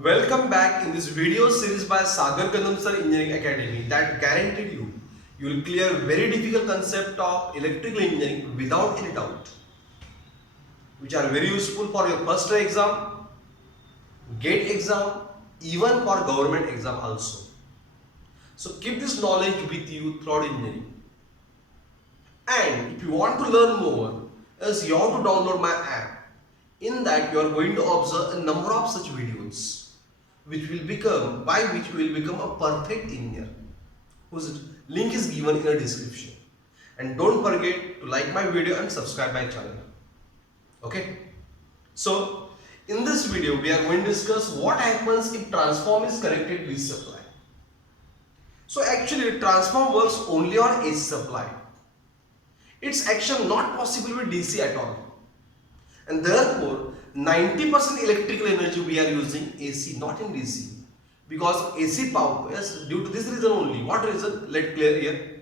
Welcome back in this video series by Sagar Kadam Sir Engineering Academy that guaranteed you will clear very difficult concept of electrical engineering without any doubt, which are very useful for your first try exam, GATE exam, even for government exam also. So keep this knowledge with you throughout engineering. And if you want to learn more, is you have to download my app. In that you are going to observe a number of such videos which will become a perfect engineer, whose link is given in the description. And don't forget to like my video and subscribe my channel. Okay, so in this video we are going to discuss what happens if transform is connected with supply. So actually transform works only on AC supply. Its action not possible with DC at all, and therefore 90% electrical energy we are using AC, not in DC, because AC power is due to this reason only. What reason? Let clear here.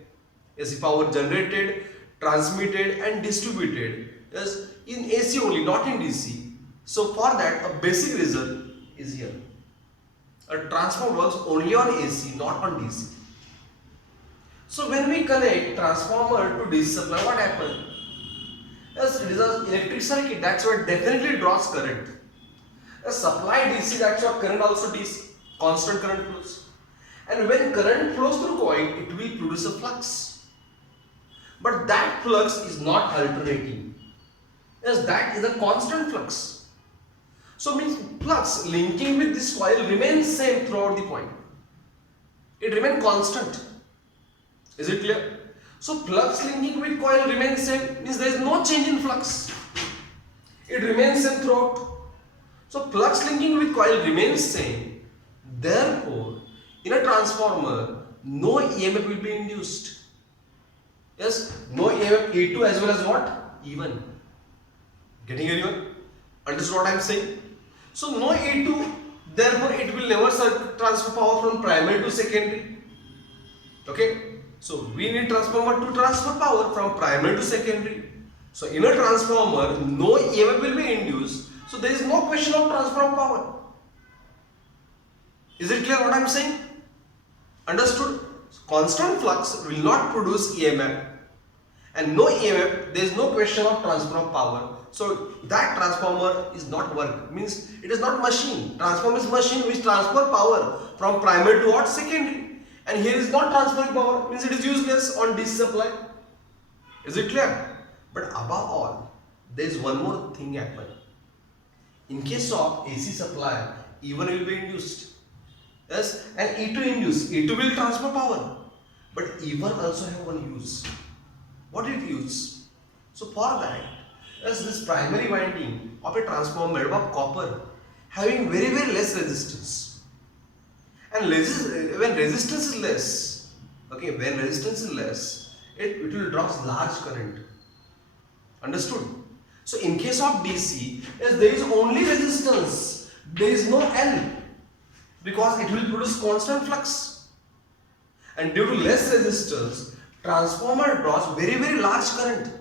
AC power generated, transmitted and distributed is in AC only, not in DC. So for that a basic reason is here. A transformer works only on AC, not on DC. So when we connect transformer to DC supply, what happens? Yes, it is an electric circuit, that's why it definitely draws current. A supply DC, that's why current also DC, constant current flows. And when current flows through coil, it will produce a flux. But that flux is not alternating. Yes, that is a constant flux. So means flux linking with this coil remains same throughout the point. It remains constant. Is it clear? So flux linking with coil remains same, means there is no change in flux. It remains same throughout. So flux linking with coil remains same. Therefore, in a transformer, no EMF will be induced. Yes, no EMF E2 as well as what? E1. Getting anyone? Understood what I am saying? So no E2, therefore it will never transfer power from primary to secondary. Okay. So we need transformer to transfer power from primary to secondary. So in a transformer, no EMF will be induced. So there is no question of transfer of power. Is it clear what I am saying? Understood? Constant flux will not produce EMF. And no EMF, there is no question of transfer of power. So that transformer is not work. Means it is not machine. Transformer is machine which transfer power from primary to what? Secondary. And here is not transferring power, means it is useless on DC supply. Is it clear? But above all, there is one more thing happen. In case of AC supply, E1 will be induced. Yes, and E2 induced. E2 will transfer power. But E1 also have one use. What it use? So for that, as this primary winding of a transformer made of copper having very less resistance. And when resistance is less, okay, when resistance is less, it will draw large current. Understood? So in case of DC, yes, there is only resistance, there is no L, because it will produce constant flux. And due to less resistance, transformer draws very large current.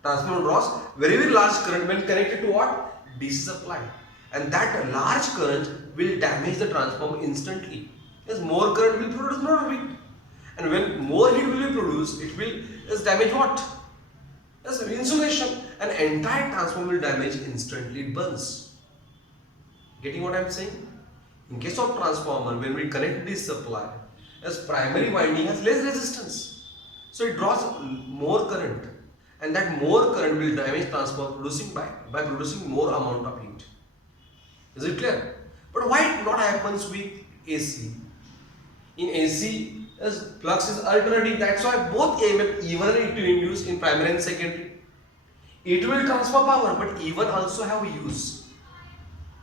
Transformer draws very large current when connected to what? DC supply. And that large current will damage the transformer instantly. Yes, more current will produce more heat. And when more heat will be produced, it will damage what? Yes, insulation. And entire transformer will damage instantly, it burns. Getting what I am saying? In case of transformer, when we connect this supply, as primary winding has less resistance. So it draws more current. And that more current will damage transformer by producing more amount of heat. Is it clear? But why it not happens with AC? In AC, as flux is alternating, that's why both EMF E1 and E2 induced in primary and secondary. E2 will transfer power, but E1 also have use.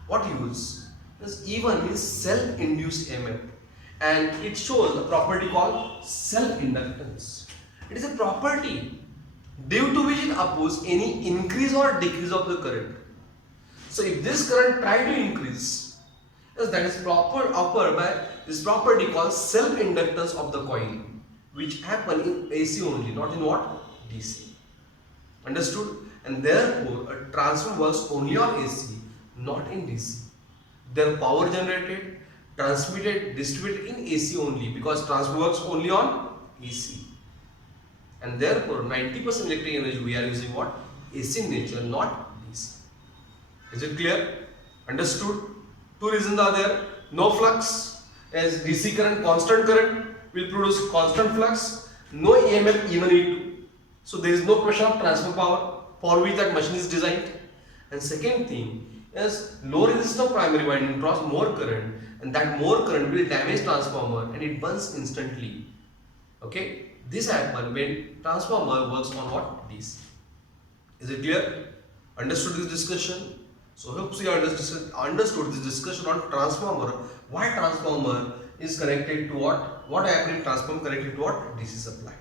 What use? Because E1 is self-induced EMF, and it shows a property called self-inductance. It is a property due to which it opposes any increase or decrease of the current. So if this current try to increase, yes, that is offered by this property called self-inductance of the coil, which happen in AC only, not in what? DC. Understood? And therefore a transformer works only on AC, not in DC. their power generated, transmitted, distributed in AC only, because transformer works only on AC. And therefore 90% electric energy we are using what? AC in nature, not DC. Is it clear? Understood? Two reasons are there. No flux, as DC current, constant current will produce constant flux. No EMF even E2. So there is no question of transfer power for which that machine is designed. And second thing is low resistance of primary winding draws more current, and that more current will damage transformer and it burns instantly. Okay, this happens when transformer works on what? DC. Is it clear? Understood this discussion? So hope you understood this discussion on transformer. Why transformer is connected to what happened in transformer connected to what? DC supply.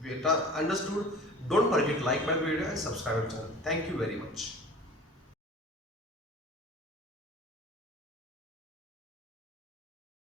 If you understood, don't forget to like my video and subscribe to the channel. Thank you very much.